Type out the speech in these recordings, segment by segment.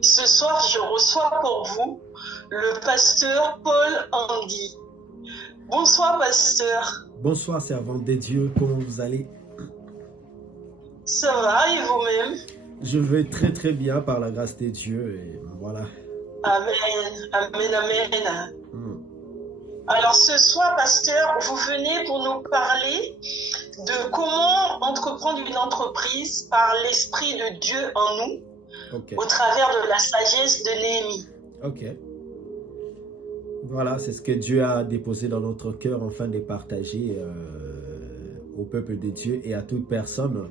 Ce soir, je reçois pour vous le pasteur Paul Andy. Bonsoir, pasteur. Bonsoir, servante de Dieu, comment vous allez? Ça va et vous-même? Je vais très très bien par la grâce de Dieu et voilà. Amen, amen, amen. Hmm. Alors ce soir, pasteur, vous venez pour nous parler de comment entreprendre une entreprise par l'Esprit de Dieu en nous, au travers de la sagesse de Néhémie. Ok. Voilà, c'est ce que Dieu a déposé dans notre cœur afin de partager au peuple de Dieu et à toute personne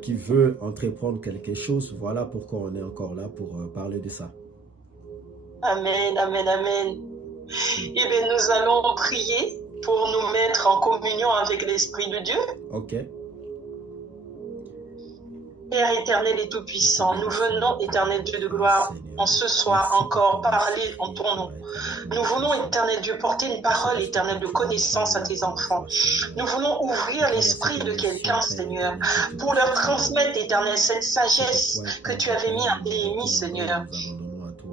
qui veut entreprendre quelque chose. Voilà pourquoi on est encore là pour parler de ça. Amen, amen, amen. Eh bien, nous allons prier pour nous mettre en communion avec l'Esprit de Dieu. Ok. Père éternel et tout-puissant, nous venons, éternel Dieu de gloire, en ce soir encore parler en ton nom. Nous voulons, éternel Dieu, porter une parole éternelle de connaissance à tes enfants. Nous voulons ouvrir l'esprit de quelqu'un, Seigneur, pour leur transmettre, éternel, cette sagesse que tu avais mis en Néhémie, Seigneur,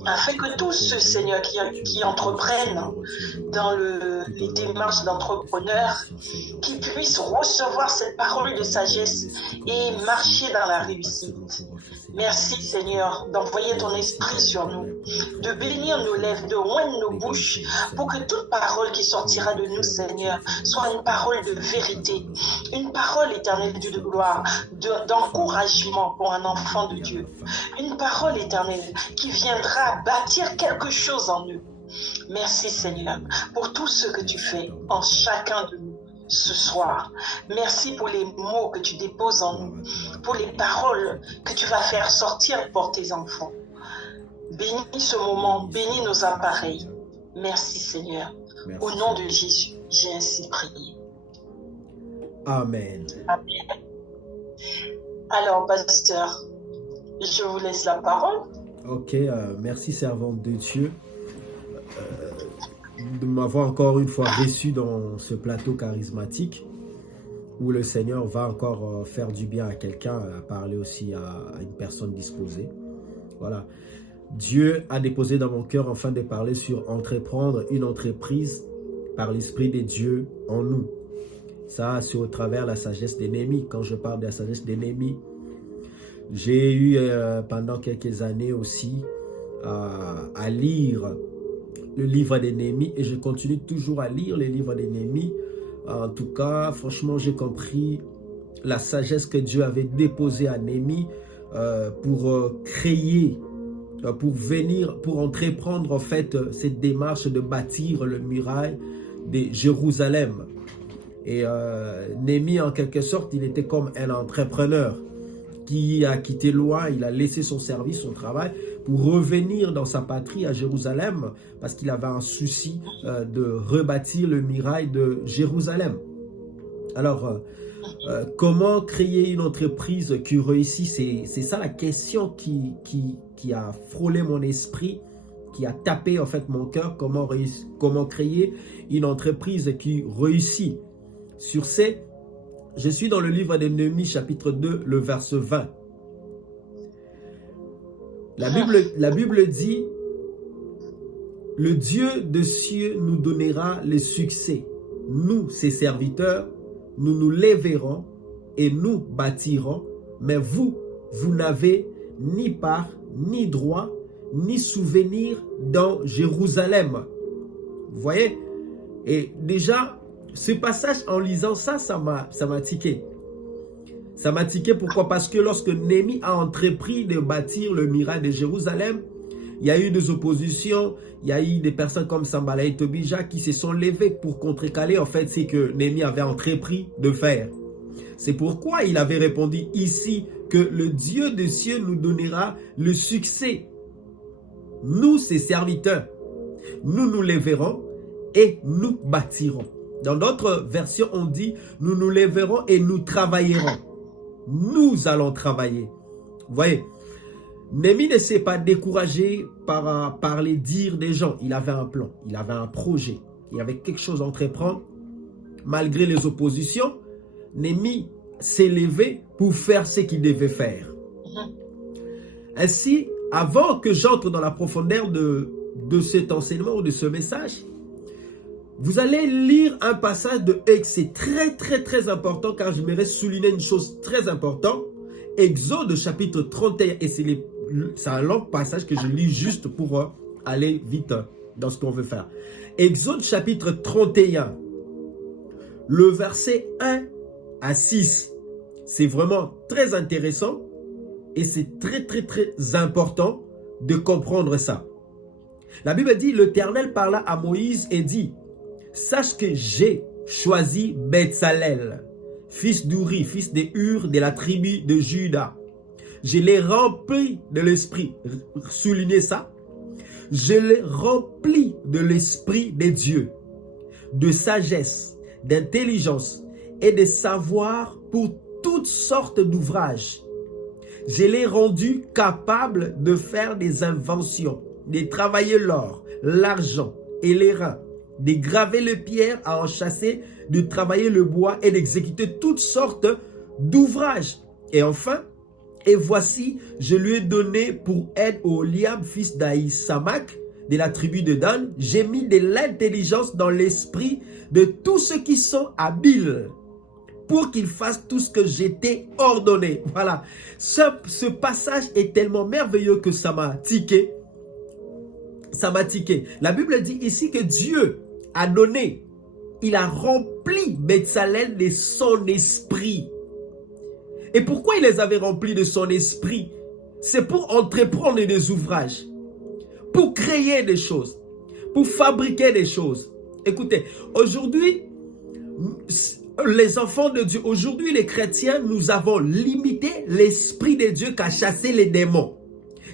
afin que tous ceux, Seigneur, qui entreprennent dans les démarches d'entrepreneurs, qui puissent recevoir cette parole de sagesse et marcher dans la réussite. Merci, Seigneur, d'envoyer ton esprit sur nous, de bénir nos lèvres, de oindre nos bouches, pour que toute parole qui sortira de nous, Seigneur, soit une parole de vérité, une parole éternelle, Dieu de gloire, d'encouragement pour un enfant de Dieu, une parole éternelle qui viendra bâtir quelque chose en nous. Merci, Seigneur, pour tout ce que tu fais en chacun de nous ce soir. Merci pour les mots que tu déposes en nous, pour les paroles que tu vas faire sortir pour tes enfants. Bénis ce moment, bénis nos appareils. Merci, Seigneur. Merci. Au nom de Jésus, j'ai ainsi prié. Amen. Amen. Alors, pasteur, je vous laisse la parole. Ok, merci, servante de Dieu, de m'avoir encore une fois reçu dans ce plateau charismatique où le Seigneur va encore faire du bien à quelqu'un, parler aussi à une personne disposée. Voilà. Dieu a déposé dans mon cœur afin de parler sur entreprendre une entreprise par l'Esprit de Dieu en nous. Ça, c'est au travers de la sagesse de Néhémie. Quand je parle de la sagesse de Néhémie, j'ai eu pendant quelques années aussi à lire le livre de Néhémie et je continue toujours à lire le livre de Néhémie. En tout cas, franchement, j'ai compris la sagesse que Dieu avait déposée à Néhémie pour créer, pour entreprendre en fait cette démarche de bâtir le muraille de Jérusalem. Et Néhémie, en quelque sorte, il était comme un entrepreneur qui a quitté loin, il a laissé son service, son travail, pour revenir dans sa patrie à Jérusalem, parce qu'il avait un souci de rebâtir le muraille de Jérusalem. Alors, comment créer une entreprise qui réussit? C'est ça la question qui a frôlé mon esprit, qui a tapé en fait mon cœur. Comment créer une entreprise qui réussit? Sur ces, je suis dans le livre de Néhémie, chapitre 2, le verset 20. La Bible dit, « Le Dieu des cieux nous donnera le succès. Nous, ses serviteurs, nous nous lèverons et nous bâtirons, mais vous, vous n'avez ni part, ni droit, ni souvenir dans Jérusalem. » Vous voyez? Et déjà, ce passage, en lisant ça, ça m'a tiqué. Ça m'a tiqué, pourquoi? Parce que lorsque Néhémie a entrepris de bâtir le muraille de Jérusalem, il y a eu des oppositions, il y a eu des personnes comme Sanballat et Tobija qui se sont levées pour contrecaler en fait ce que Néhémie avait entrepris de faire. C'est pourquoi il avait répondu ici que le Dieu des cieux nous donnera le succès. Nous, ses serviteurs, nous nous lèverons et nous bâtirons. Dans d'autres versions, on dit, nous nous lèverons et nous travaillerons. Nous allons travailler. Vous voyez, Néhémie ne s'est pas découragé par les dires des gens. Il avait un plan, il avait un projet, il avait quelque chose à entreprendre. Malgré les oppositions, Néhémie s'est levé pour faire ce qu'il devait faire. Ainsi, avant que j'entre dans la profondeur de cet enseignement ou de ce message, vous allez lire un passage de Exode. C'est très important car je m'aimerais souligner une chose très importante. Exode chapitre 31, et c'est un long passage que je lis juste pour aller vite dans ce qu'on veut faire. Exode chapitre 31, le verset 1 à 6. C'est vraiment très intéressant et c'est très important de comprendre ça. La Bible dit, l'Éternel parla à Moïse et dit, sache que j'ai choisi Betsalel, fils d'Uri, fils de Hur, de la tribu de Juda. Je l'ai rempli de l'esprit. Soulignez ça. Je l'ai rempli de l'esprit de Dieu, de sagesse, d'intelligence et de savoir pour toutes sortes d'ouvrages. Je l'ai rendu capable de faire des inventions, de travailler l'or, l'argent et les reins, de graver les pierres à enchâsser, de travailler le bois et d'exécuter toutes sortes d'ouvrages. Et enfin, et voici, je lui ai donné pour aide Oholiab, fils d'Ahisamach, de la tribu de Dan. J'ai mis de l'intelligence dans l'esprit de tous ceux qui sont habiles, pour qu'ils fassent tout ce que j'étais ordonné. Voilà. Ce passage est tellement merveilleux que ça m'a tiqué. Ça m'a tiqué. La Bible dit ici que Dieu a donné, il a rempli Betsalel de son esprit. Et pourquoi il les avait remplis de son esprit? C'est pour entreprendre des ouvrages, pour créer des choses, pour fabriquer des choses. Écoutez, aujourd'hui, les enfants de Dieu, aujourd'hui les chrétiens, nous avons limité l'esprit de Dieu qu'à chasser les démons,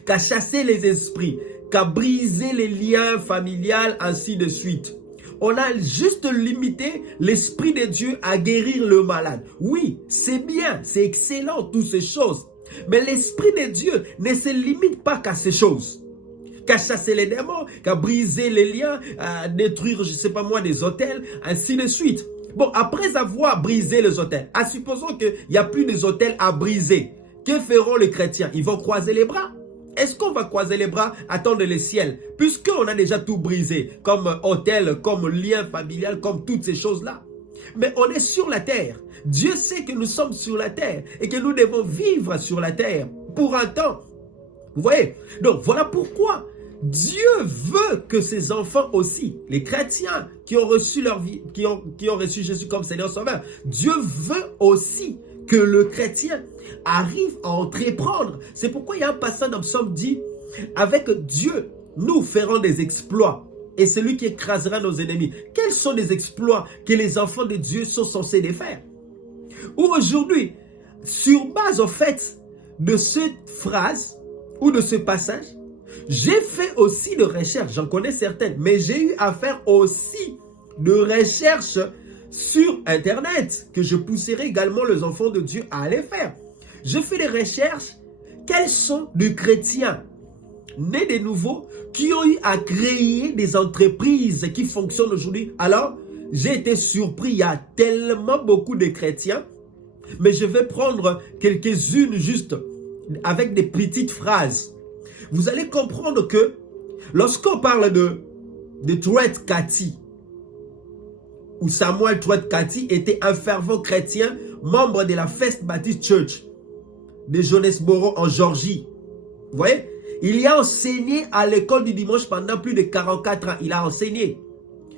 qu'à chasser les esprits, qu'à briser les liens familiales, ainsi de suite. On a juste limité l'esprit de Dieu à guérir le malade. Oui, c'est bien, c'est excellent, toutes ces choses. Mais l'esprit de Dieu ne se limite pas qu'à ces choses. Qu'à chasser les démons, qu'à briser les liens, à détruire, je ne sais pas moi, des hôtels, ainsi de suite. Bon, après avoir brisé les hôtels, supposons qu'il n'y a plus des hôtels à briser. Que feront les chrétiens? Ils vont croiser les bras? Est-ce qu'on va croiser les bras, attendre le ciel? Puisqu'on a déjà tout brisé, comme hôtel, comme lien familial, comme toutes ces choses-là. Mais on est sur la terre. Dieu sait que nous sommes sur la terre et que nous devons vivre sur la terre pour un temps. Vous voyez? Donc voilà pourquoi Dieu veut que ses enfants aussi, les chrétiens qui ont reçu leur vie, qui ont reçu Jésus comme Seigneur Sauveur, Dieu veut aussi que le chrétien arrive à entreprendre. C'est pourquoi il y a un passage dans Psaume dit, avec Dieu, nous ferons des exploits et celui qui écrasera nos ennemis. Quels sont les exploits que les enfants de Dieu sont censés les faire? Ou aujourd'hui, sur base au fait de cette phrase ou de ce passage, j'ai fait aussi de recherches, j'en connais certaines, mais j'ai eu à faire aussi de recherches sur Internet, que je pousserai également les enfants de Dieu à aller faire. Je fais des recherches, quels sont les chrétiens nés de nouveau qui ont eu à créer des entreprises qui fonctionnent aujourd'hui. Alors, j'ai été surpris, il y a tellement beaucoup de chrétiens, mais je vais prendre quelques-unes juste avec des petites phrases. Vous allez comprendre que lorsqu'on parle de Truett Cathy, où Samuel Truett Cathy était un fervent chrétien, membre de la First Baptist Church de Jonesboro en Georgie. Vous voyez? Il y a enseigné à l'école du dimanche pendant plus de 44 ans. Il a enseigné.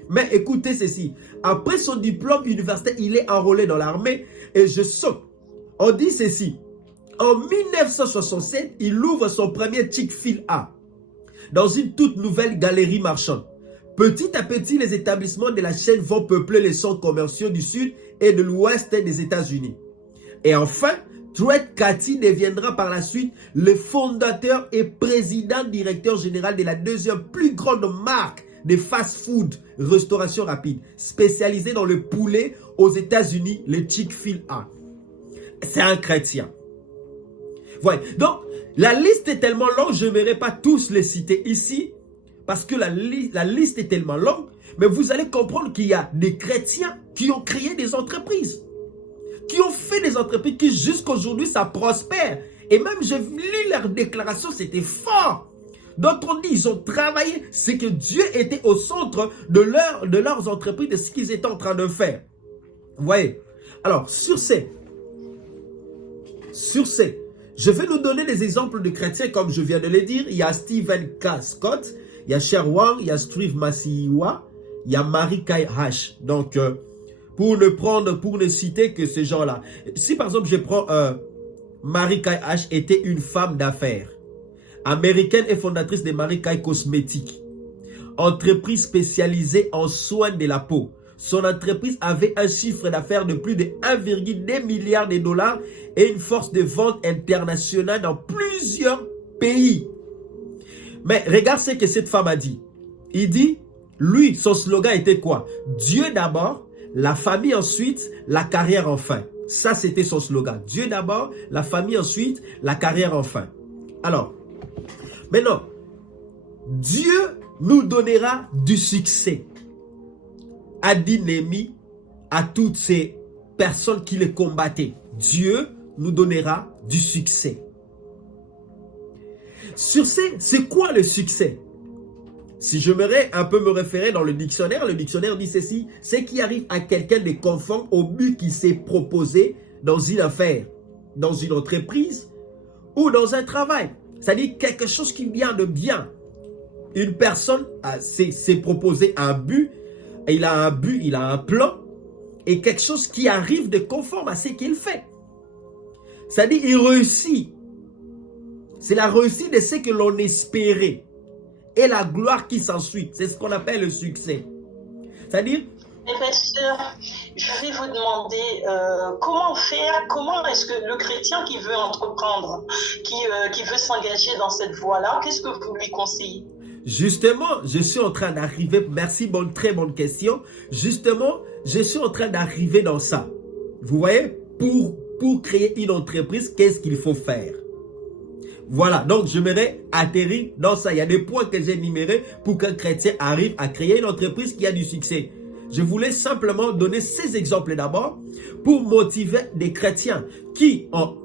Mais écoutez ceci. Après son diplôme universitaire, il est enrôlé dans l'armée. Et je saute. On dit ceci. En 1967, il ouvre son premier Chick-fil-A dans une toute nouvelle galerie marchande. Petit à petit, les établissements de la chaîne vont peupler les centres commerciaux du sud et de l'ouest des États-Unis. Et enfin, Truett Cathy deviendra par la suite le fondateur et président directeur général de la deuxième plus grande marque de fast-food, restauration rapide, spécialisée dans le poulet aux États-Unis, le Chick-fil-A. C'est un chrétien. Voilà. Donc, la liste est tellement longue, je n'aimerais pas tous les citer ici, parce que la liste est tellement longue, mais vous allez comprendre qu'il y a des chrétiens qui ont créé des entreprises, qui ont fait des entreprises qui jusqu'à aujourd'hui, ça prospère. Et même, j'ai lu leur déclaration, c'était fort. D'autres ont dit, ils ont travaillé. C'est que Dieu était au centre de leurs entreprises, de ce qu'ils étaient en train de faire. Vous voyez? Alors, sur ces, je vais nous donner des exemples de chrétiens, comme je viens de le dire. Il y a Stephen K. Scott, il y a Cher Wang, il y a Steve Masiwa, il y a Mary Kay H. Donc, pour ne citer que ces gens-là. Si par exemple, je prends Mary Kay H était une femme d'affaires, américaine et fondatrice de Mary Kay Cosmétiques, entreprise spécialisée en soins de la peau. Son entreprise avait un chiffre d'affaires de plus de 1,2 milliard de dollars et une force de vente internationale dans plusieurs pays. Mais regarde ce que cette femme a dit. Il dit, lui, son slogan était quoi? Dieu d'abord, la famille ensuite, la carrière enfin. Ça, c'était son slogan. Dieu d'abord, la famille ensuite, la carrière enfin. Alors, maintenant, Dieu nous donnera du succès. A dit Néhémie à toutes ces personnes qui les combattaient. Dieu nous donnera du succès. Sur ces, c'est quoi le succès? Si je un peu me référer dans le dictionnaire dit ceci, c'est qui arrive à quelqu'un de conforme au but qui s'est proposé dans une affaire, dans une entreprise ou dans un travail. C'est-à-dire quelque chose qui vient de bien. Une personne s'est proposé un but, et il a un but, il a un plan, et quelque chose qui arrive de conforme à ce qu'il fait. C'est-à-dire il réussit. C'est la réussite de ce que l'on espérait. Et la gloire qui s'ensuit. C'est ce qu'on appelle le succès. C'est-à-dire... Eh bien, sœur, je vais vous demander comment faire, comment est-ce que le chrétien qui veut entreprendre, qui veut s'engager dans cette voie-là, qu'est-ce que vous lui conseillez? Justement, je suis en train d'arriver, merci, très bonne question. Justement, je suis en train d'arriver dans ça. Vous voyez, pour créer une entreprise, qu'est-ce qu'il faut faire? Voilà, donc je m'aurais atterri dans ça. Il y a des points que j'ai énumérés pour qu'un chrétien arrive à créer une entreprise qui a du succès. Je voulais simplement donner ces exemples d'abord pour motiver des chrétiens qui ont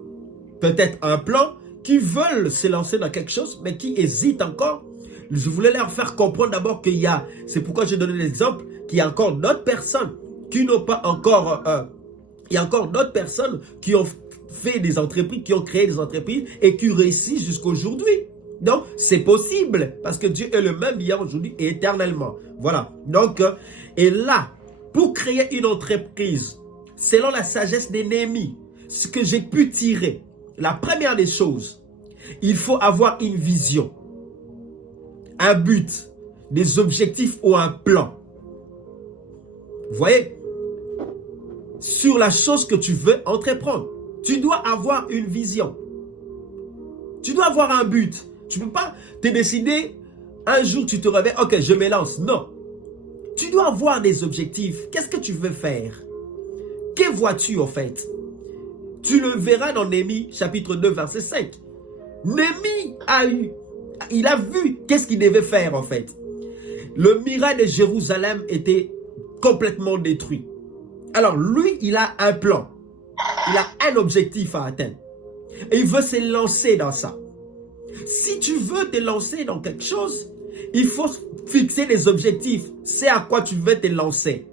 peut-être un plan, qui veulent se lancer dans quelque chose, mais qui hésitent encore. Je voulais leur faire comprendre d'abord qu'il y a, c'est pourquoi j'ai donné l'exemple, qu'il y a encore d'autres personnes qui n'ont pas encore, il y a encore d'autres personnes qui ont fait des entreprises, qui ont créé des entreprises et qui réussissent jusqu'aujourd'hui. Donc, c'est possible parce que Dieu est le même hier, aujourd'hui et éternellement. Voilà. Donc, et là, pour créer une entreprise, selon la sagesse de Néhémie, ce que j'ai pu tirer, la première des choses, il faut avoir une vision, un but, des objectifs ou un plan. Vous voyez? Sur la chose que tu veux entreprendre. Tu dois avoir une vision. Tu dois avoir un but. Tu ne peux pas te décider, un jour tu te réveilles, ok, je me lance. Non. Tu dois avoir des objectifs. Qu'est-ce que tu veux faire? Que vois-tu en fait? Tu le verras dans Néhémie chapitre 2 verset 5. Néhémie il a vu qu'est-ce qu'il devait faire en fait. Le miracle de Jérusalem était complètement détruit. Alors lui, il a un plan. Il a un objectif à atteindre. Et il veut se lancer dans ça. Si tu veux te lancer dans quelque chose, il faut fixer des objectifs. C'est à quoi tu veux te lancer.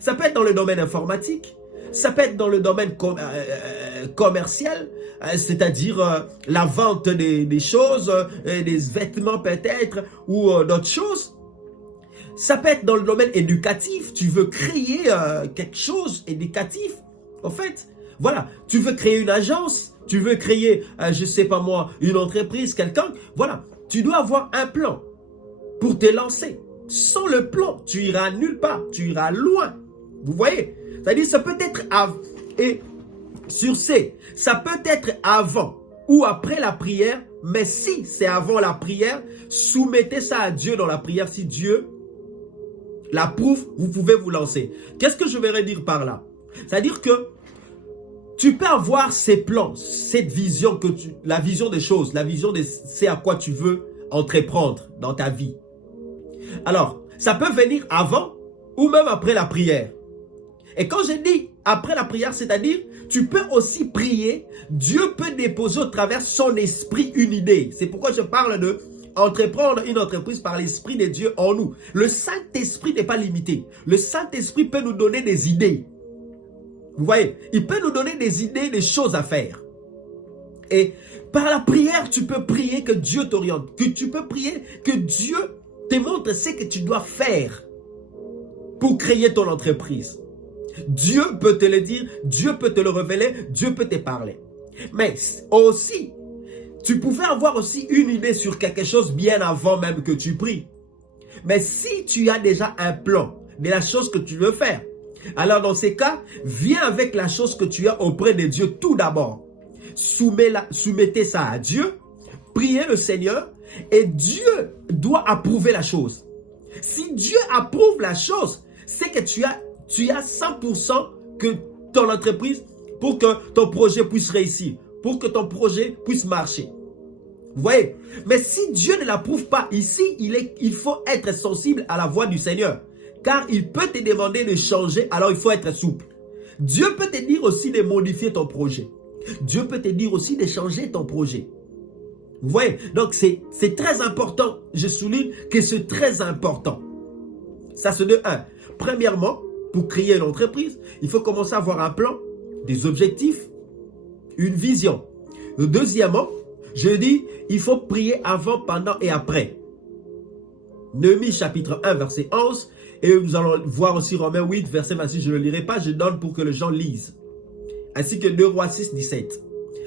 Ça peut être dans le domaine informatique. Ça peut être dans le domaine commercial. C'est-à-dire la vente des choses, des vêtements peut-être, ou d'autres choses. Ça peut être dans le domaine éducatif. Tu veux créer quelque chose éducatif. En fait, voilà, tu veux créer une agence, tu veux créer, je sais pas moi, une entreprise, quelqu'un. Voilà, tu dois avoir un plan pour te lancer. Sans le plan, tu iras nulle part, tu iras loin. Vous voyez? C'est-à-dire, ça peut être et sur ça peut être avant ou après la prière, mais si c'est avant la prière, soumettez ça à Dieu dans la prière. Si Dieu l'approuve, vous pouvez vous lancer. Qu'est-ce que je vais dire par là? C'est-à-dire que tu peux avoir ces plans, cette vision, la vision des choses, la vision de c'est à quoi tu veux entreprendre dans ta vie. Alors, ça peut venir avant ou même après la prière. Et quand je dis après la prière, c'est-à-dire, tu peux aussi prier. Dieu peut déposer au travers son esprit une idée. C'est pourquoi je parle de entreprendre une entreprise par l'Esprit de Dieu en nous. Le Saint-Esprit n'est pas limité. Le Saint-Esprit peut nous donner des idées. Vous voyez, il peut nous donner des idées, des choses à faire. Et par la prière, tu peux prier que Dieu t'oriente. Que tu peux prier que Dieu te montre ce que tu dois faire pour créer ton entreprise. Dieu peut te le dire, Dieu peut te le révéler, Dieu peut te parler. Mais aussi, tu pouvais avoir aussi une idée sur quelque chose bien avant même que tu pries. Mais si tu as déjà un plan de la chose que tu veux faire, alors dans ces cas, viens avec la chose que tu as auprès de Dieu tout d'abord. Soumettez ça à Dieu, priez le Seigneur et Dieu doit approuver la chose. Si Dieu approuve la chose, c'est que tu as 100% que ton entreprise, pour que ton projet puisse réussir, pour que ton projet puisse marcher. Vous voyez? Mais si Dieu ne l'approuve pas, ici, il faut être sensible à la voix du Seigneur. Car il peut te demander de changer, alors il faut être souple. Dieu peut te dire aussi de modifier ton projet. Dieu peut te dire aussi de changer ton projet. Vous voyez? Donc c'est très important. Je souligne que c'est très important. Ça c'est de 1. Premièrement, pour créer une entreprise, il faut commencer à avoir un plan, des objectifs, une vision. Deuxièmement, je dis, il faut prier avant, pendant et après. Néhémie chapitre 1, verset 11. Et nous allons voir aussi Romains 8, verset 26. Je ne le lirai pas, je donne pour que les gens lisent. Ainsi que 2 Rois 6, 17.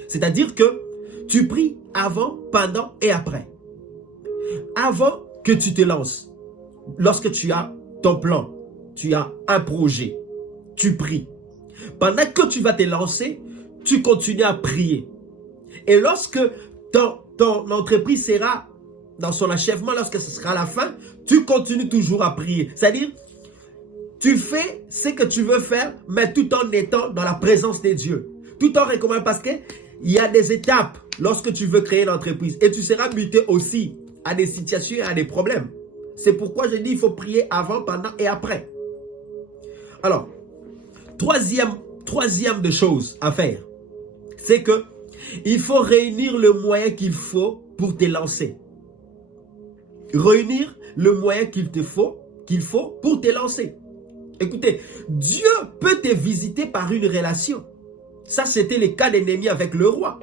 C'est-à-dire que tu pries avant, pendant et après. Avant que tu te lances, lorsque tu as ton plan, tu as un projet, tu pries. Pendant que tu vas te lancer, tu continues à prier. Et lorsque ton entreprise sera dans son achèvement, lorsque ce sera la fin, tu continues toujours à prier. C'est-à-dire, tu fais ce que tu veux faire, mais tout en étant dans la présence de Dieu. Tout en recommandant, parce qu'il y a des étapes lorsque tu veux créer une entreprise. Et tu seras muté aussi à des situations et à des problèmes. C'est pourquoi je dis il faut prier avant, pendant et après. Alors, troisième de choses à faire, c'est que il faut réunir le moyen qu'il faut pour te lancer. Réunir le moyen qu'il faut pour te lancer. Écoutez, Dieu peut te visiter par une relation. Ça, c'était le cas de Néhémie avec le roi.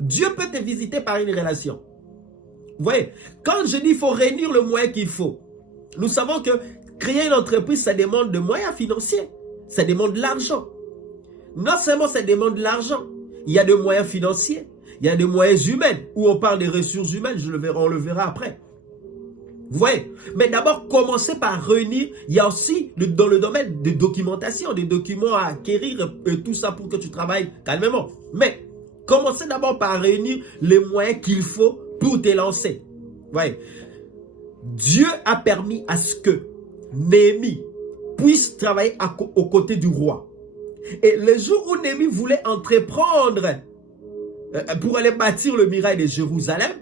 Dieu peut te visiter par une relation. Vous voyez, quand je dis il faut réunir le moyen qu'il faut, nous savons que créer une entreprise, ça demande de moyens financiers. Ça demande de l'argent. Non seulement ça demande de l'argent, il y a des moyens financiers, il y a des moyens humains, où on parle des ressources humaines, on le verra après. Vous voyez? Mais d'abord, commencez par réunir. Il y a aussi dans le domaine de documentation, des documents à acquérir et tout ça pour que tu travailles calmement. Mais commencez d'abord par réunir les moyens qu'il faut pour te lancer. Vous voyez? Dieu a permis à ce que Néhémie puisse travailler aux côtés du roi. Et le jour où Néhémie voulait entreprendre pour aller bâtir le muraille de Jérusalem,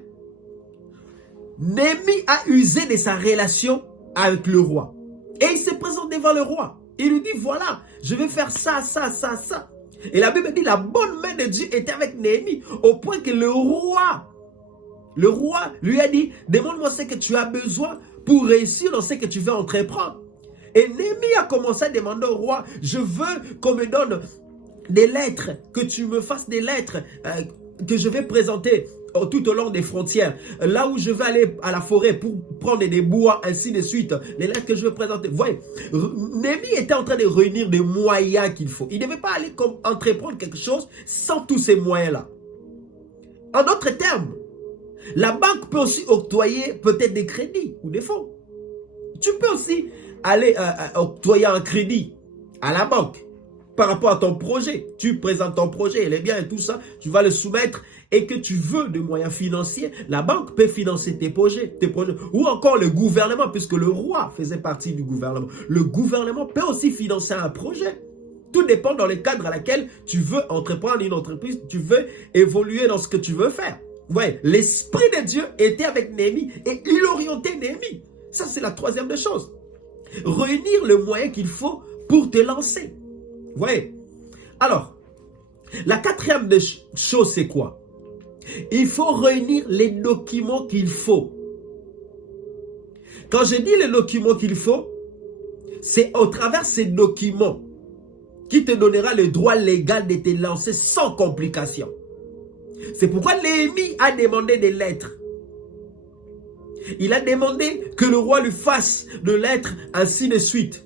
Néhémie a usé de sa relation avec le roi. Et il se présente devant le roi. Il lui dit, voilà, je vais faire ça, ça, ça, ça. Et la Bible dit, la bonne main de Dieu était avec Néhémie, au point que le roi lui a dit, demande-moi ce que tu as besoin pour réussir dans ce que tu veux entreprendre. Et Néhémie a commencé à demander au roi, je veux qu'on me donne des lettres, que tu me fasses des lettres que je vais présenter tout au long des frontières, là où je vais aller à la forêt pour prendre des bois, ainsi de suite, les lettres que je vais présenter. Vous voyez, Néhémie était en train de réunir des moyens qu'il faut. Il ne devait pas aller entreprendre quelque chose sans tous ces moyens-là. En d'autres termes, la banque peut aussi octroyer peut-être des crédits ou des fonds. Tu peux aussi aller octroyer un crédit à la banque par rapport à ton projet. Tu présentes ton projet, il est bien et tout ça, tu vas le soumettre et que tu veux des moyens financiers, la banque peut financer tes projets. Ou encore le gouvernement, puisque le roi faisait partie du gouvernement. Le gouvernement peut aussi financer un projet. Tout dépend dans le cadre à laquelle tu veux entreprendre une entreprise, tu veux évoluer dans ce que tu veux faire. Vous voyez, l'Esprit de Dieu était avec Néhémie et il orientait Néhémie. Ça, c'est la troisième des choses. Réunir le moyen qu'il faut pour te lancer. Vous voyez, Alors, la quatrième des choses, c'est quoi? Il faut réunir les documents qu'il faut. Quand je dis les documents qu'il faut, c'est au travers de ces documents qui te donnera le droit légal de te lancer sans complication. C'est pourquoi Néhémie a demandé des lettres. Il a demandé que le roi lui fasse de lettres, ainsi de suite.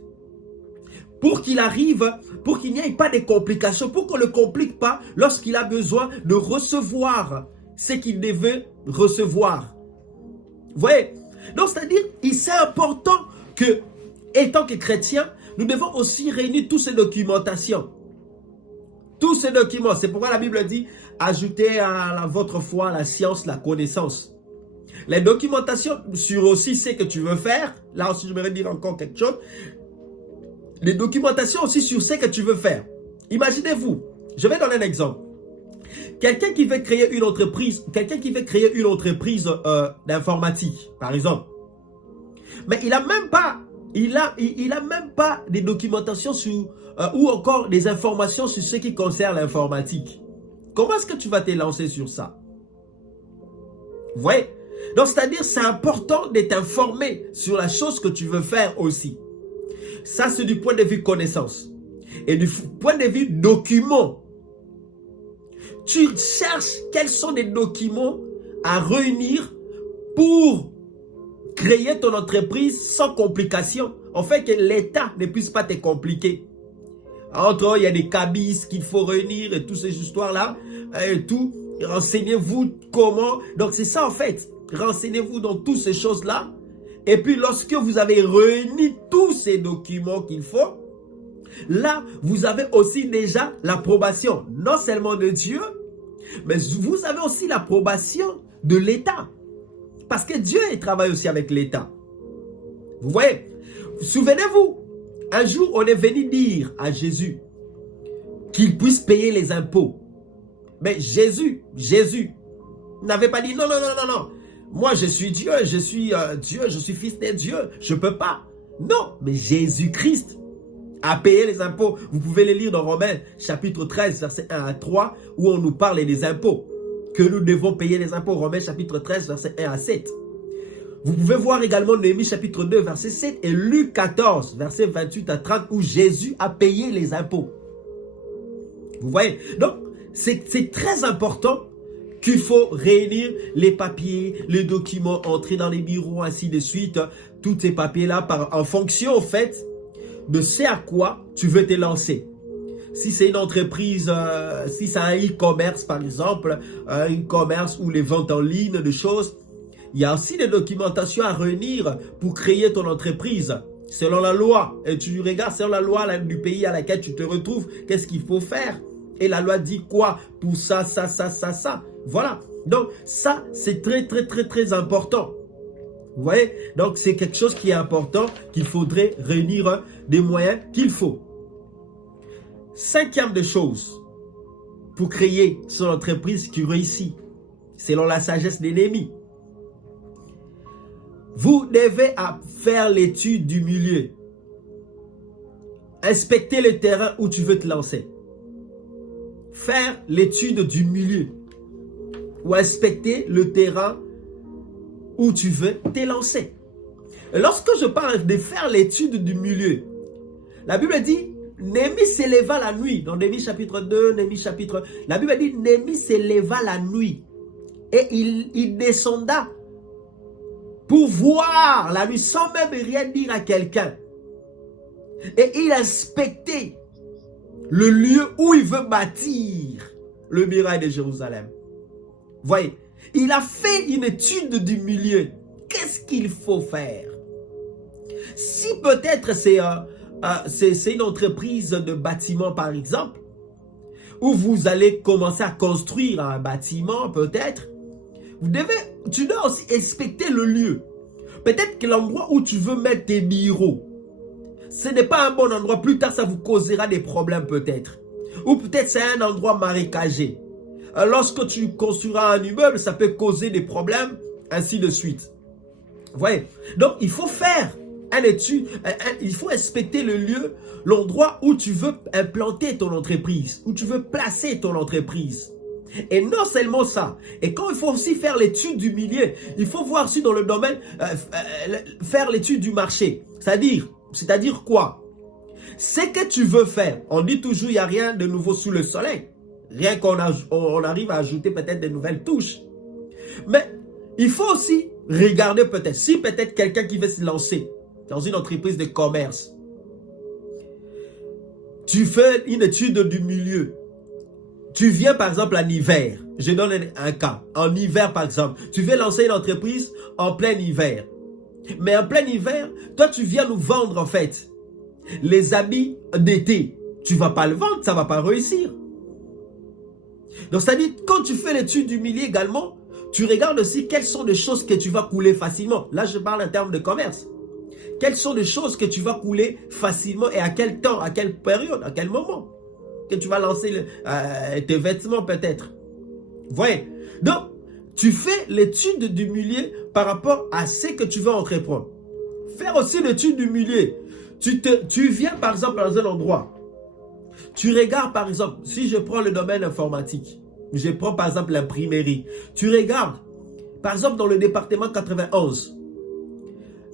Pour qu'il arrive, pour qu'il n'y ait pas de complications, pour qu'on ne le complique pas lorsqu'il a besoin de recevoir ce qu'il devait recevoir. Vous voyez? Donc, c'est-à-dire, c'est important que, étant que chrétiens, nous devons aussi réunir toutes ces documentations. Tous ces documents. C'est pourquoi la Bible dit, ajoutez à votre foi la science, la connaissance. Les documentations sur aussi ce que tu veux faire. Là aussi, je voudrais dire encore quelque chose. Les documentations aussi sur ce que tu veux faire. Imaginez-vous, je vais donner un exemple. Quelqu'un qui veut créer une entreprise, d'informatique, par exemple. Mais il n'a même pas, même pas des documentations sur, ou encore des informations sur ce qui concerne l'informatique. Comment est-ce que tu vas te lancer sur ça? Vous voyez? Donc, c'est-à-dire, c'est important d'être informé sur la chose que tu veux faire aussi. Ça, c'est du point de vue connaissance. Et du point de vue document. Tu cherches quels sont les documents à réunir pour créer ton entreprise sans complication. En fait, que l'État ne puisse pas te compliquer. Entre autres, il y a des cabis qu'il faut réunir et toutes ces histoires-là. Et tout. Renseignez-vous comment. Donc, c'est ça en fait. Renseignez-vous dans toutes ces choses-là. Et puis, lorsque vous avez réuni tous ces documents qu'il faut, là, vous avez aussi déjà l'approbation, non seulement de Dieu, mais vous avez aussi l'approbation de l'État. Parce que Dieu, il travaille aussi avec l'État. Vous voyez? Souvenez-vous, un jour, on est venu dire à Jésus qu'il puisse payer les impôts. Mais Jésus n'avait pas dit non, non, non, non, non. Moi, je suis Dieu, je suis Dieu, je suis fils de Dieu. Je ne peux pas. Non, mais Jésus-Christ a payé les impôts. Vous pouvez les lire dans Romains chapitre 13, versets 1 à 3, où on nous parle des impôts. Que nous devons payer les impôts. Romains chapitre 13, versets 1 à 7. Vous pouvez voir également Néhémie chapitre 2, verset 7 et Luc 14, versets 28 à 30, où Jésus a payé les impôts. Vous voyez? Donc, c'est très important qu'il faut réunir les papiers, les documents, entrer dans les bureaux, ainsi de suite. Tous ces papiers-là, en fonction, en fait, de ce à quoi tu veux te lancer. Si c'est une entreprise, si c'est un e-commerce, par exemple, un e-commerce ou les ventes en ligne de choses, il y a aussi des documentations à réunir pour créer ton entreprise. Selon la loi, et tu regardes selon la loi du pays à laquelle tu te retrouves, qu'est-ce qu'il faut faire? Et la loi dit quoi pour ça, ça, ça, ça, ça. Voilà. Donc, ça, c'est très, très, très, très important. Vous voyez? Donc, c'est quelque chose qui est important, qu'il faudrait réunir des moyens qu'il faut. Cinquième des choses pour créer son entreprise qui réussit, selon la sagesse de Néhémie. Vous devez faire l'étude du milieu. Inspecter le terrain où tu veux te lancer. Faire l'étude du milieu. Ou inspecter le terrain où tu veux te lancer. Et lorsque je parle de faire l'étude du milieu, la Bible dit, Néhémie s'éleva la nuit. Dans Néhémie chapitre 2, Néhémie chapitre... La Bible dit, Néhémie s'éleva la nuit. Et il descenda pour voir la nuit sans même rien dire à quelqu'un. Et il inspectait le lieu où il veut bâtir le muraille de Jérusalem. Voyez, il a fait une étude du milieu. Qu'est-ce qu'il faut faire? Si peut-être c'est une entreprise de bâtiment par exemple, où vous allez commencer à construire un bâtiment peut-être, tu dois aussi inspecter le lieu. Peut-être que l'endroit où tu veux mettre tes bureaux, ce n'est pas un bon endroit. Plus tard, ça vous causera des problèmes peut-être. Ou peut-être c'est un endroit marécagé. Lorsque tu construiras un immeuble, ça peut causer des problèmes, ainsi de suite. Vous voyez? Donc, il faut faire il faut inspecter le lieu, l'endroit où tu veux implanter ton entreprise, où tu veux placer ton entreprise. Et non seulement ça, et quand il faut aussi faire l'étude du milieu, il faut voir aussi dans le domaine, faire l'étude du marché. C'est-à-dire quoi? Ce que tu veux faire, on dit toujours il n'y a rien de nouveau sous le soleil. Rien qu'on arrive à ajouter peut-être des nouvelles touches. Mais il faut aussi regarder peut-être, si peut-être quelqu'un qui veut se lancer dans une entreprise de commerce, tu fais une étude du milieu. Tu viens par exemple en hiver, je donne un cas, en hiver par exemple, tu veux lancer une entreprise en plein hiver. Mais en plein hiver, toi tu viens nous vendre en fait les habits d'été. Tu ne vas pas le vendre, ça ne va pas réussir. Donc c'est-à-dire quand tu fais l'étude du milieu également, tu regardes aussi quelles sont les choses que tu vas couler facilement. Là je parle en termes de commerce. Quelles sont les choses que tu vas couler facilement et à quel temps, à quelle période, à quel moment que tu vas lancer tes vêtements peut-être. Voyez. Donc, tu fais l'étude du milieu par rapport à ce que tu veux entreprendre. Faire aussi l'étude du milieu. Tu viens par exemple dans un endroit. Tu regardes par exemple, si je prends le domaine informatique, je prends par exemple l'imprimerie. Tu regardes, par exemple dans le département 91,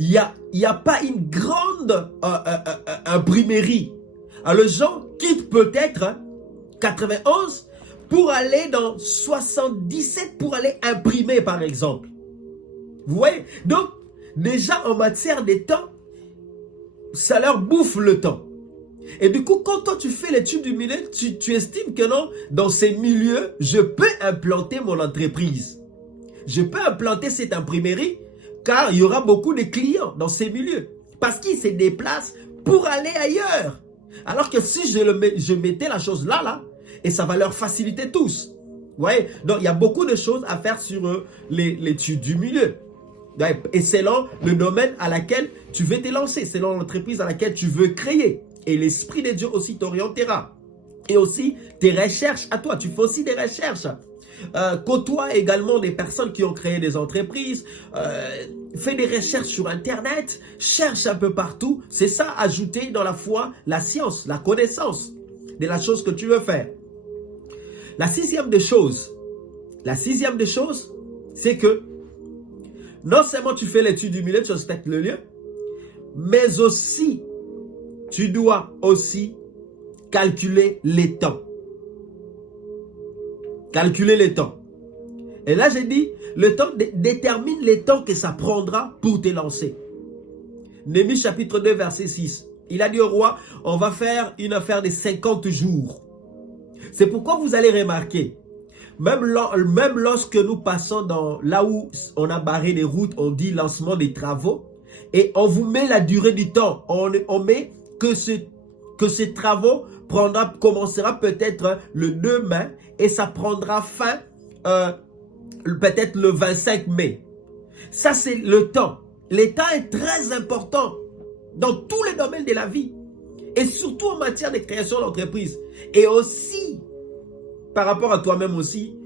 il y a pas une grande imprimerie. Alors les gens quittent peut-être 91 pour aller dans 77 pour aller imprimer par exemple. Vous voyez? Donc déjà en matière de temps, ça leur bouffe le temps. Et du coup quand toi tu fais l'étude du milieu, tu estimes que non, dans ces milieux, je peux implanter mon entreprise. Je peux implanter cette imprimerie car il y aura beaucoup de clients dans ces milieux. Parce qu'ils se déplacent pour aller ailleurs. Alors que si je mettais la chose là, et ça va leur faciliter tous. Vous voyez? Donc, il y a beaucoup de choses à faire sur l'étude du milieu. Et selon le domaine à laquelle tu veux te lancer, selon l'entreprise à laquelle tu veux créer. Et l'Esprit de Dieu aussi t'orientera. Et aussi tes recherches à toi. Tu fais aussi des recherches. Côtoie également des personnes qui ont créé des entreprises. Fais des recherches sur Internet. Cherche un peu partout. C'est ça, ajouter dans la foi la science, la connaissance de la chose que tu veux faire. La sixième des choses, c'est que non seulement tu fais l'étude du milieu, tu respectes le lieu, mais aussi, tu dois aussi calculer les temps. Calculer les temps. Et là, j'ai dit, le temps détermine les temps que ça prendra pour te lancer. Néhémie chapitre 2, verset 6. Il a dit au roi, on va faire une affaire de 50 jours. C'est pourquoi vous allez remarquer, même lorsque nous passons là où on a barré les routes, on dit lancement des travaux, et on vous met la durée du temps. On met que ces travaux commencera peut-être le 2 mai et ça prendra fin peut-être le 25 mai. Ça, c'est le temps. Le temps est très important dans tous les domaines de la vie et surtout en matière de création d'entreprise. Et aussi, par rapport à toi-même aussi,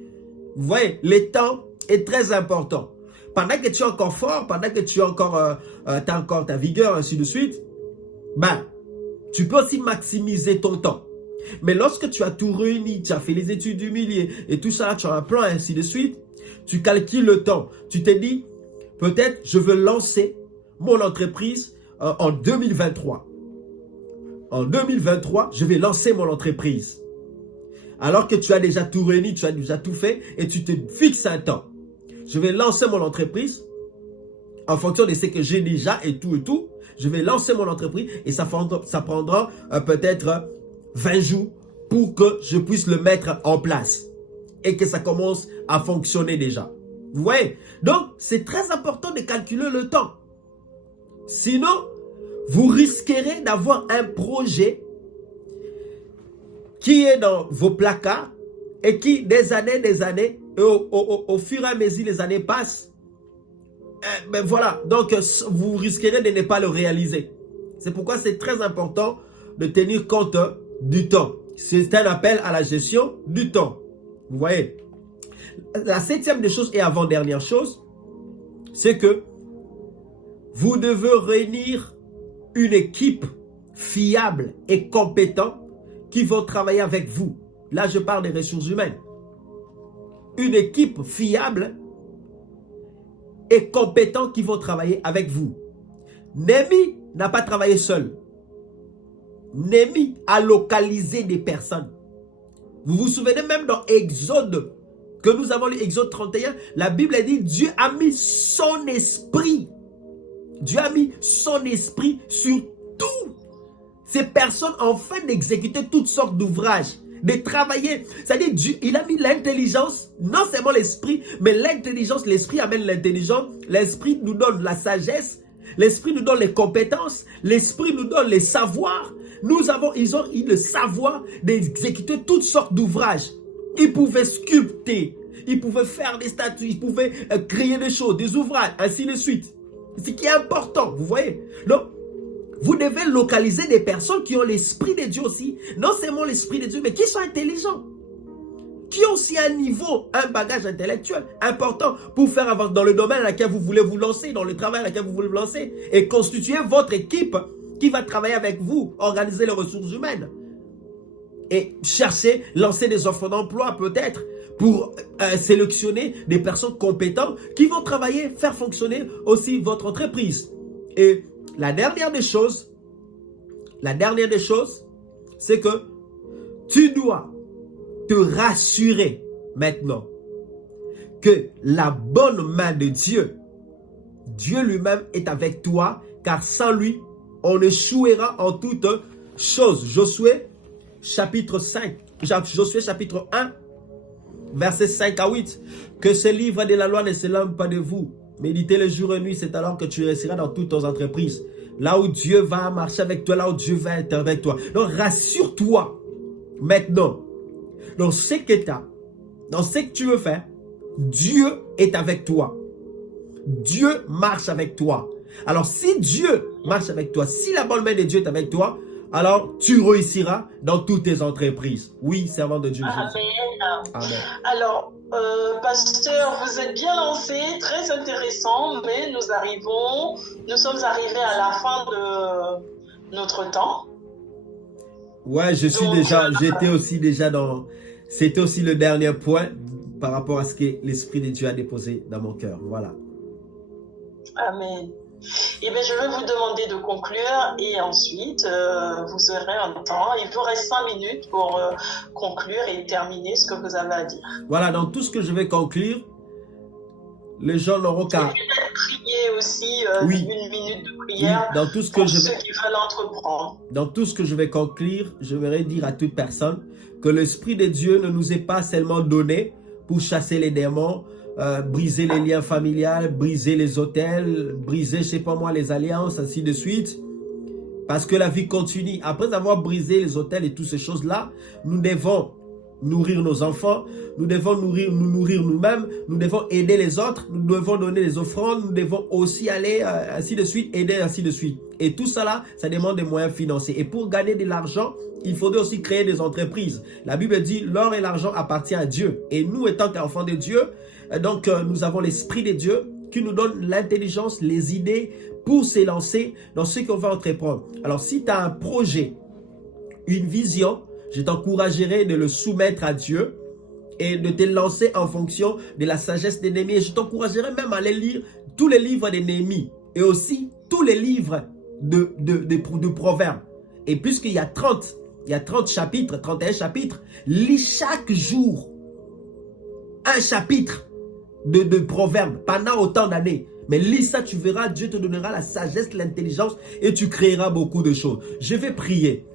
vous voyez, le temps est très important. Pendant que tu es encore fort, pendant que tu as encore ta vigueur, ainsi de suite, tu peux aussi maximiser ton temps. Mais lorsque tu as tout réuni, tu as fait les études du milieu et tout ça, tu as un plan, ainsi de suite, tu calcules le temps. Tu te dis, peut-être je veux lancer mon entreprise en 2023. En 2023, je vais lancer mon entreprise. Alors que tu as déjà tout réuni, tu as déjà tout fait et tu te fixes un temps. Je vais lancer mon entreprise en fonction de ce que j'ai déjà et tout. Je vais lancer mon entreprise et ça prendra peut-être 20 jours pour que je puisse le mettre en place et que ça commence à fonctionner déjà. Vous voyez? Donc, c'est très important de calculer le temps. Sinon, vous risquerez d'avoir un projet qui est dans vos placards et qui, des années, et au fur et à mesure les années passent, voilà, donc vous risquerez de ne pas le réaliser. C'est pourquoi c'est très important de tenir compte du temps. C'est un appel à la gestion du temps. Vous voyez? La septième des choses et avant-dernière chose, c'est que vous devez réunir une équipe fiable et compétente qui vont travailler avec vous. Là, je parle des ressources humaines. Une équipe fiable et compétente qui vont travailler avec vous. Néhémie n'a pas travaillé seul. Néhémie a localisé des personnes. Vous vous souvenez même dans Exode, que nous avons lu Exode 31, la Bible dit Dieu a mis son esprit. Dieu a mis son esprit sur toutes ces personnes afin d'exécuter toutes sortes d'ouvrages, de travailler. C'est-à-dire Dieu, il a mis l'intelligence, non seulement l'esprit, mais l'intelligence, l'esprit amène l'intelligence, l'esprit nous donne la sagesse, l'esprit nous donne les compétences, l'esprit nous donne les savoirs. Ils ont eu le savoir d'exécuter toutes sortes d'ouvrages. Ils pouvaient sculpter, ils pouvaient faire des statues, ils pouvaient créer des choses, des ouvrages, ainsi de suite. Ce qui est important, vous voyez. Donc, vous devez localiser des personnes qui ont l'esprit de Dieu aussi. Non seulement l'esprit de Dieu, mais qui sont intelligents. Qui ont aussi un niveau, un bagage intellectuel important pour faire avancer dans le domaine dans lequel vous voulez vous lancer, dans le travail dans lequel vous voulez vous lancer. Et constituer votre équipe qui va travailler avec vous, organiser les ressources humaines. Et chercher, lancer des offres d'emploi peut-être pour sélectionner des personnes compétentes qui vont travailler, faire fonctionner aussi votre entreprise. Et la dernière des choses, c'est que tu dois te rassurer maintenant que la bonne main de Dieu, Dieu lui-même est avec toi, car sans lui, on échouera en toutes choses. Josué chapitre 5, Josué chapitre 1, versets 5 à 8. Que ce livre de la loi ne s'éloigne pas de vous. Méditez le jour et nuit, c'est alors que tu réussiras dans toutes tes entreprises. Là où Dieu va marcher avec toi, là où Dieu va être avec toi. Donc rassure-toi maintenant. Dans ce que tu as, dans ce que tu veux faire, Dieu est avec toi. Dieu marche avec toi. Alors si Dieu marche avec toi, si la bonne main de Dieu est avec toi, alors tu réussiras dans toutes tes entreprises. Oui, servant de Dieu. Amen. Amen. Alors, pasteur, vous êtes bien lancé, très intéressant, mais nous sommes arrivés à la fin de notre temps. Ouais, j'étais aussi déjà dans, c'était aussi le dernier point par rapport à ce que l'Esprit de Dieu a déposé dans mon cœur. Voilà. Amen. Eh bien, je vais vous demander de conclure et ensuite, vous aurez un temps. Il vous reste 5 minutes pour conclure et terminer ce que vous avez à dire. Voilà, dans tout ce que je vais conclure, les gens n'auront qu'à... prier aussi, oui. 1 minute de prière, oui, dans tout ce que pour ceux qui veulent entreprendre. Dans tout ce que je vais conclure, je vais dire à toute personne que l'Esprit de Dieu ne nous est pas seulement donné pour chasser les démons, briser les liens familiaux, briser les autels, briser, je sais pas moi, les alliances, ainsi de suite. Parce que la vie continue. Après avoir brisé les autels et toutes ces choses-là, nous devons nourrir nos enfants, nous devons nous nourrir nous-mêmes, nous devons aider les autres, nous devons donner des offrandes, nous devons aussi aller ainsi de suite, aider ainsi de suite. Et tout ça là, ça demande des moyens financiers. Et pour gagner de l'argent, il faudrait aussi créer des entreprises. La Bible dit, l'or et l'argent appartiennent à Dieu. Et nous, étant qu'enfants de Dieu, donc nous avons l'Esprit de Dieu qui nous donne l'intelligence, les idées pour s'élancer dans ce qu'on va entreprendre. Alors si tu as un projet, une vision, je t'encouragerai de le soumettre à Dieu et de te lancer en fonction de la sagesse de Néhémie. Et je t'encouragerai même à aller lire tous les livres de Néhémie et aussi tous les livres de Proverbes. Et puisqu'il y a 30 chapitres, 31 chapitres, lis chaque jour un chapitre de Proverbes pendant autant d'années. Mais lis ça, tu verras, Dieu te donnera la sagesse, l'intelligence et tu créeras beaucoup de choses. Je vais prier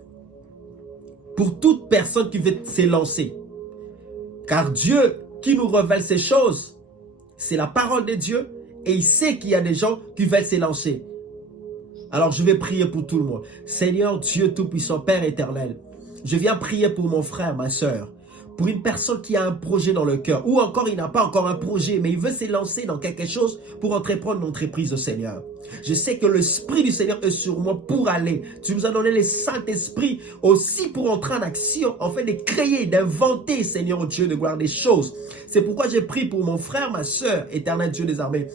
pour toute personne qui veut s'élancer. Car Dieu qui nous révèle ces choses, c'est la parole de Dieu et il sait qu'il y a des gens qui veulent s'élancer. Alors je vais prier pour tout le monde. Seigneur Dieu Tout-Puissant, Père éternel, je viens prier pour mon frère, ma soeur, pour une personne qui a un projet dans le cœur, ou encore il n'a pas encore un projet, mais il veut s'élancer dans quelque chose pour entreprendre une entreprise au Seigneur. Je sais que l'Esprit du Seigneur est sur moi pour aller. Tu nous as donné le Saint-Esprit aussi pour entrer en action, afin de créer, d'inventer, Seigneur Dieu de gloire, des choses. C'est pourquoi j'ai prié pour mon frère, ma soeur, éternel Dieu des armées,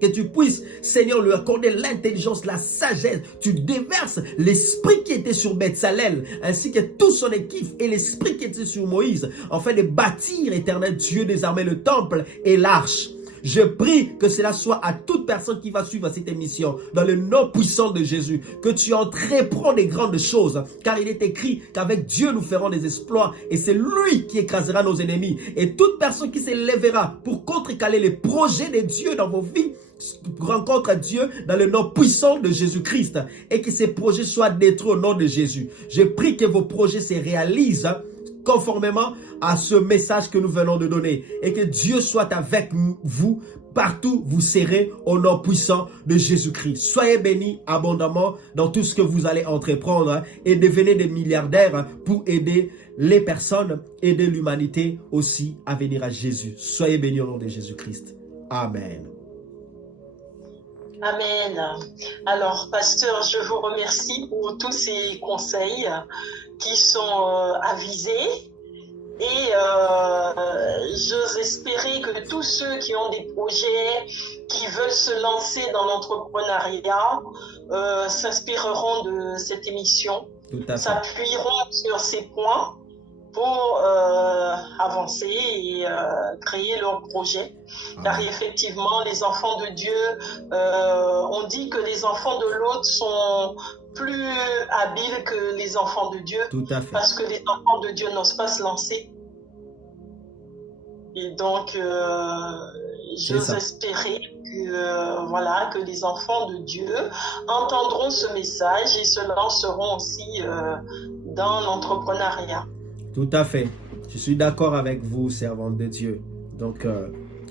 Que tu puisses, Seigneur, lui accorder l'intelligence, la sagesse. Tu déverses l'esprit qui était sur Betsalel, ainsi que toute son équipe et l'esprit qui était sur Moïse, afin de bâtir, éternel Dieu des armées, le temple et l'arche. Je prie que cela soit à toute personne qui va suivre cette émission, dans le nom puissant de Jésus, que tu entreprends des grandes choses, car il est écrit qu'avec Dieu nous ferons des exploits, et c'est lui qui écrasera nos ennemis. Et toute personne qui s'élèvera pour contrecarrer les projets de Dieu dans vos vies, rencontre Dieu dans le nom puissant de Jésus-Christ, et que ces projets soient détruits au nom de Jésus. Je prie que vos projets se réalisent conformément à ce message que nous venons de donner, et que Dieu soit avec vous partout vous serez au nom puissant de Jésus-Christ. Soyez bénis abondamment dans tout ce que vous allez entreprendre, et devenez des milliardaires pour aider les personnes, aider l'humanité aussi à venir à Jésus. Soyez bénis au nom de Jésus-Christ. Amen. Amen. Alors, pasteur, je vous remercie pour tous ces conseils qui sont avisés. Et j'ose espérer que tous ceux qui ont des projets, qui veulent se lancer dans l'entrepreneuriat, s'inspireront de cette émission, s'appuieront sur ces points pour avancer et créer leur projet. Car effectivement, les enfants de Dieu, on dit que les enfants de l'autre sont plus habiles que les enfants de Dieu. Tout à fait. Parce que les enfants de Dieu n'osent pas se lancer. Et donc, j'ose espérer que, voilà, que les enfants de Dieu entendront ce message et se lanceront aussi dans l'entrepreneuriat. Tout à fait. Je suis d'accord avec vous, servante de Dieu. Donc,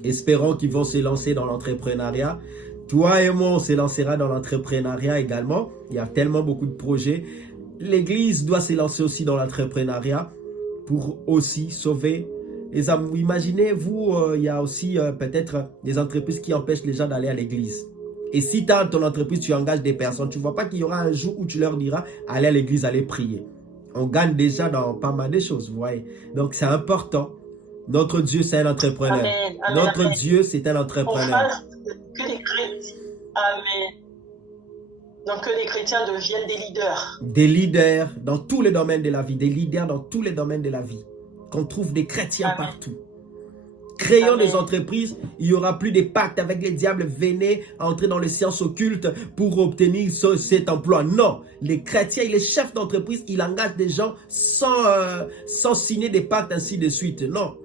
espérons qu'ils vont se lancer dans l'entrepreneuriat. Toi et moi, on se lancera dans l'entrepreneuriat également. Il y a tellement beaucoup de projets. L'Église doit se lancer aussi dans l'entrepreneuriat pour aussi sauver les âmes. Imaginez-vous, il y a aussi peut-être des entreprises qui empêchent les gens d'aller à l'Église. Et si dans ton entreprise, tu engages des personnes, tu ne vois pas qu'il y aura un jour où tu leur diras « Allez à l'Église, allez prier ». On gagne déjà dans pas mal de choses, vous voyez. Donc, c'est important. Notre Dieu, c'est un entrepreneur. Amen, amen, Notre amen. Dieu, c'est un entrepreneur. On fasse que les chrétiens. Amen. Donc, que les chrétiens deviennent des leaders. Des leaders dans tous les domaines de la vie. Des leaders dans tous les domaines de la vie. Qu'on trouve des chrétiens Amen. partout. Créons Amen. des entreprises, il n'y aura plus de pactes avec les diables, venez entrer dans les sciences occultes pour obtenir cet emploi. Non, les chrétiens et les chefs d'entreprise, ils engagent des gens sans signer des pactes, ainsi de suite. Non,